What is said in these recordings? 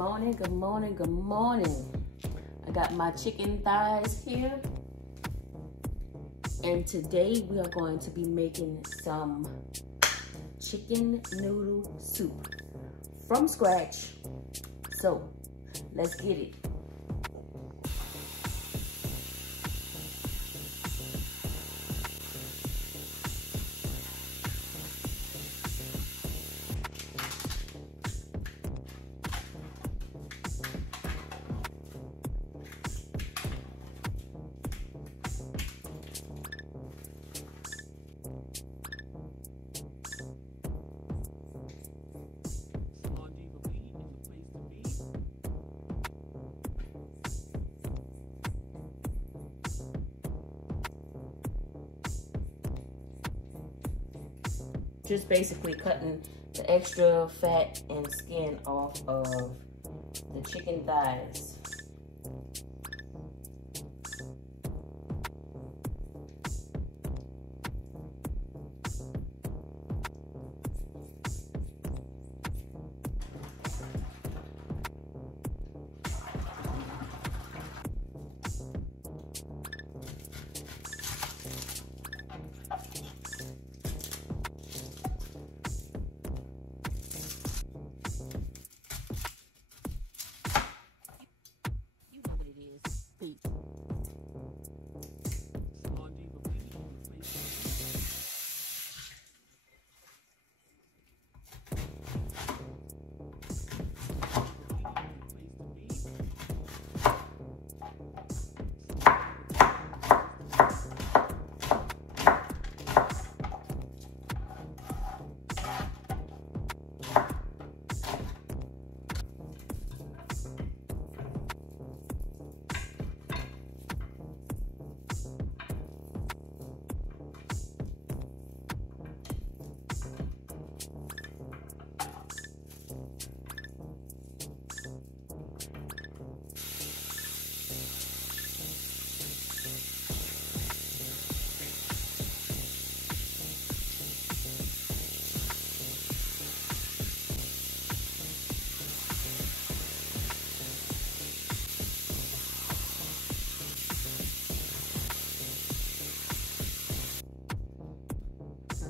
morning, good morning, good morning. I got my chicken thighs here. And today we are going to be making some chicken noodle soup from scratch. So let's get it. Just basically cutting the extra fat and skin off of the chicken thighs.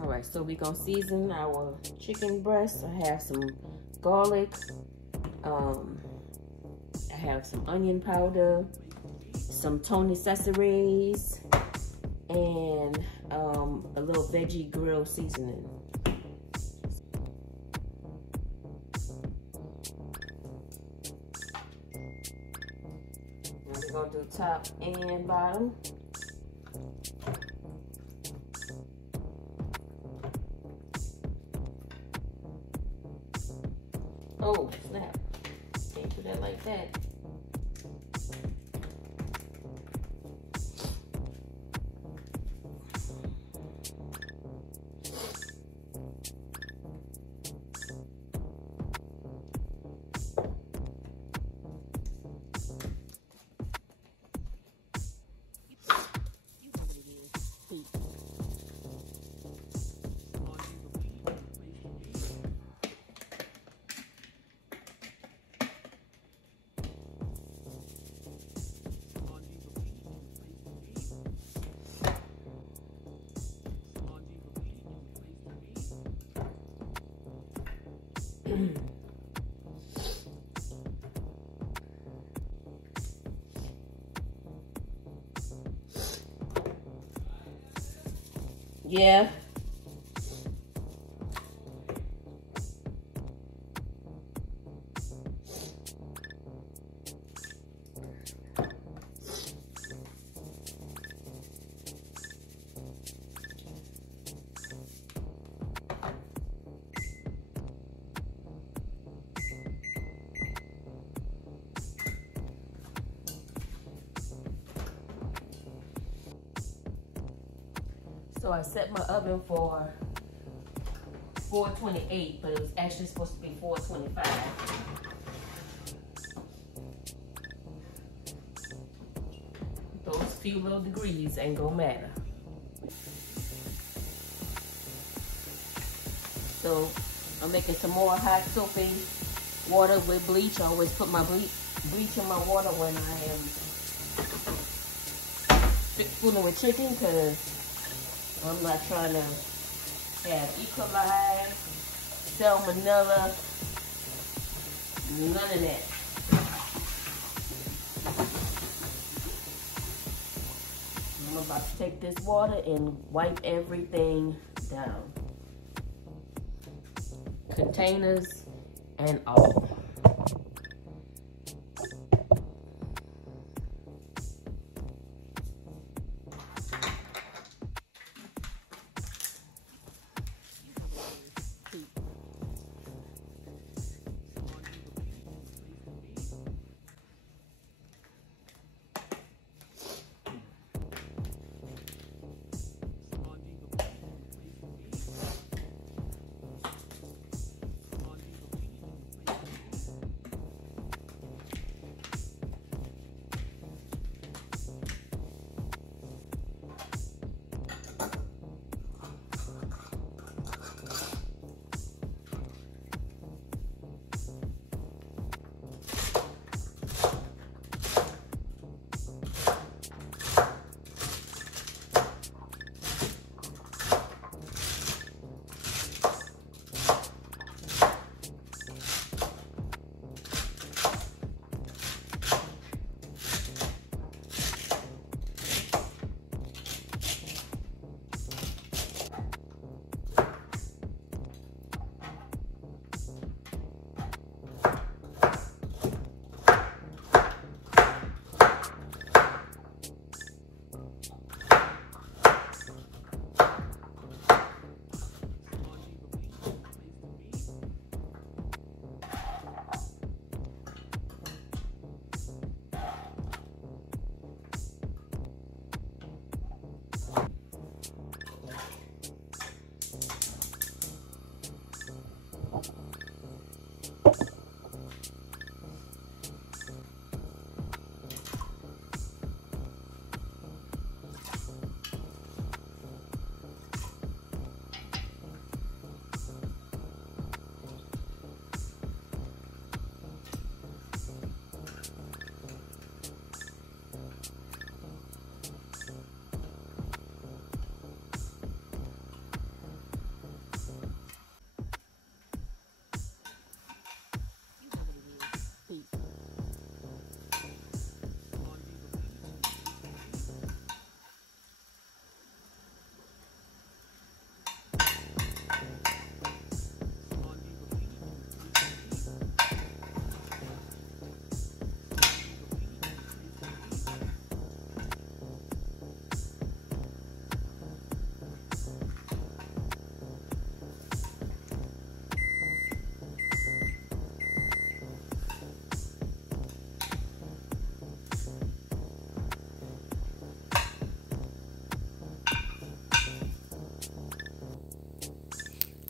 Alright, so we're gonna season our chicken breast. I have some garlic, I have some onion powder, some Tony Caesares, and a little veggie grill seasoning. Now we're gonna do top and bottom. Oh, snap. Can't do that like that. Yeah. So I set my oven for 428, but it was actually supposed to be 425. Those few little degrees ain't gonna matter. So I'm making some more hot soupy water with bleach. I always put my bleach in my water when I am fooling with chicken, because I'm not trying to have E. coli, salmonella, none of that. I'm about to take this water and wipe everything down. Containers and all.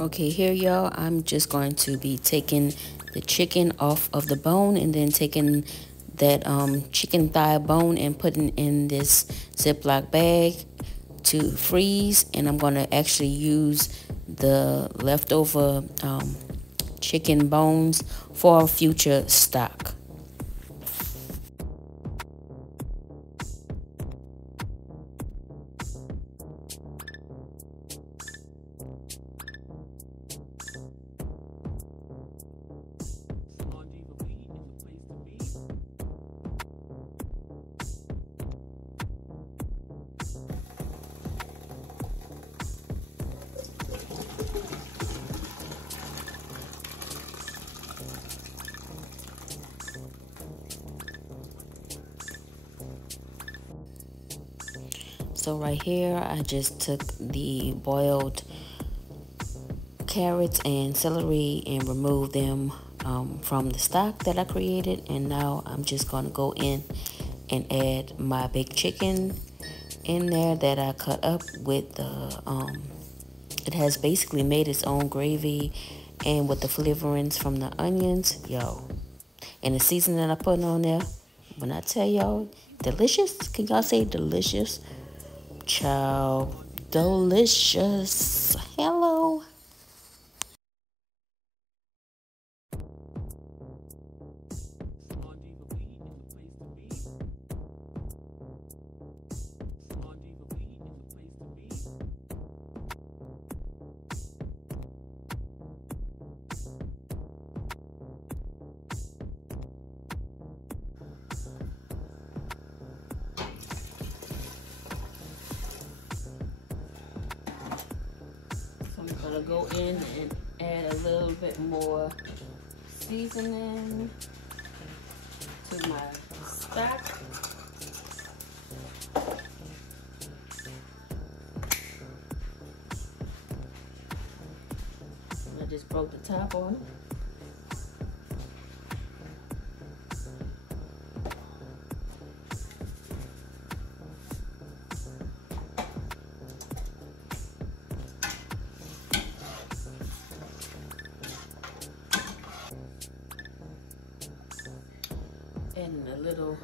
Okay, here y'all, I'm just going to be taking the chicken off of the bone and then taking that chicken thigh bone and putting in this Ziploc bag to freeze. And I'm going to actually use the leftover chicken bones for future stock. So right here, I just took the boiled carrots and celery and removed them from the stock that I created. And now I'm just going to go in and add my baked chicken in there that I cut up with the, it has basically made its own gravy and with the flavorings from the onions, yo. And the seasoning that I put on there, when I tell y'all, delicious. Can y'all say delicious? Ciao, delicious. Hello. gonna go in and add a little bit more seasoning to my stock. I just broke the top on it. And a little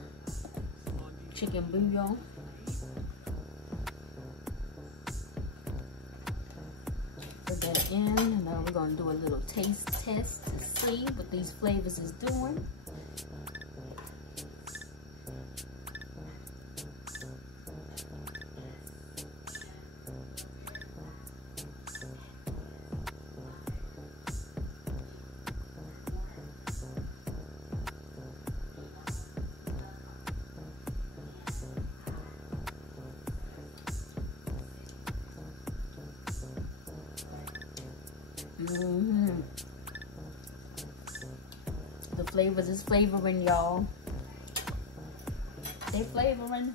chicken bouillon. Put that in, and now we're gonna do a little taste test to see what these flavors is doing. The flavors is flavoring, y'all. They flavoring.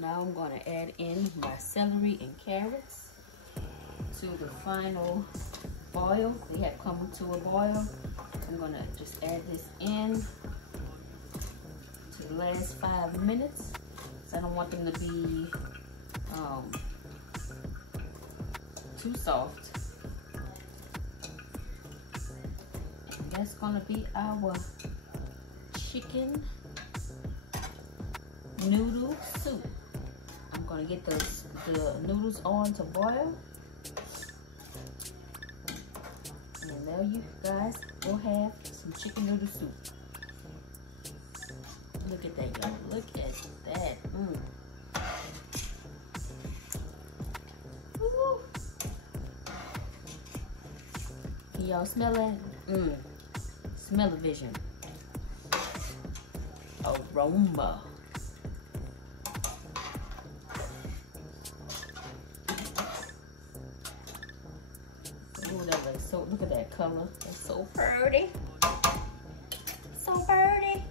Now I'm going to add in my celery and carrots to the final boil. They have come to a boil. I'm going to just add this in the last 5 minutes. So I don't want them to be too soft. And that's gonna be our chicken noodle soup. I'm gonna get the noodles on to boil. And there you guys will have some chicken noodle soup. Look at that, y'all. Look at that. Can y'all smell that? Smell-o-vision. Aroma. Ooh, that looks so, look at that color. That's so pretty. So pretty.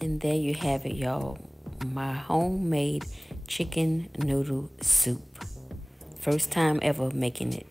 And there you have it, y'all. My homemade chicken noodle soup. First time ever making it.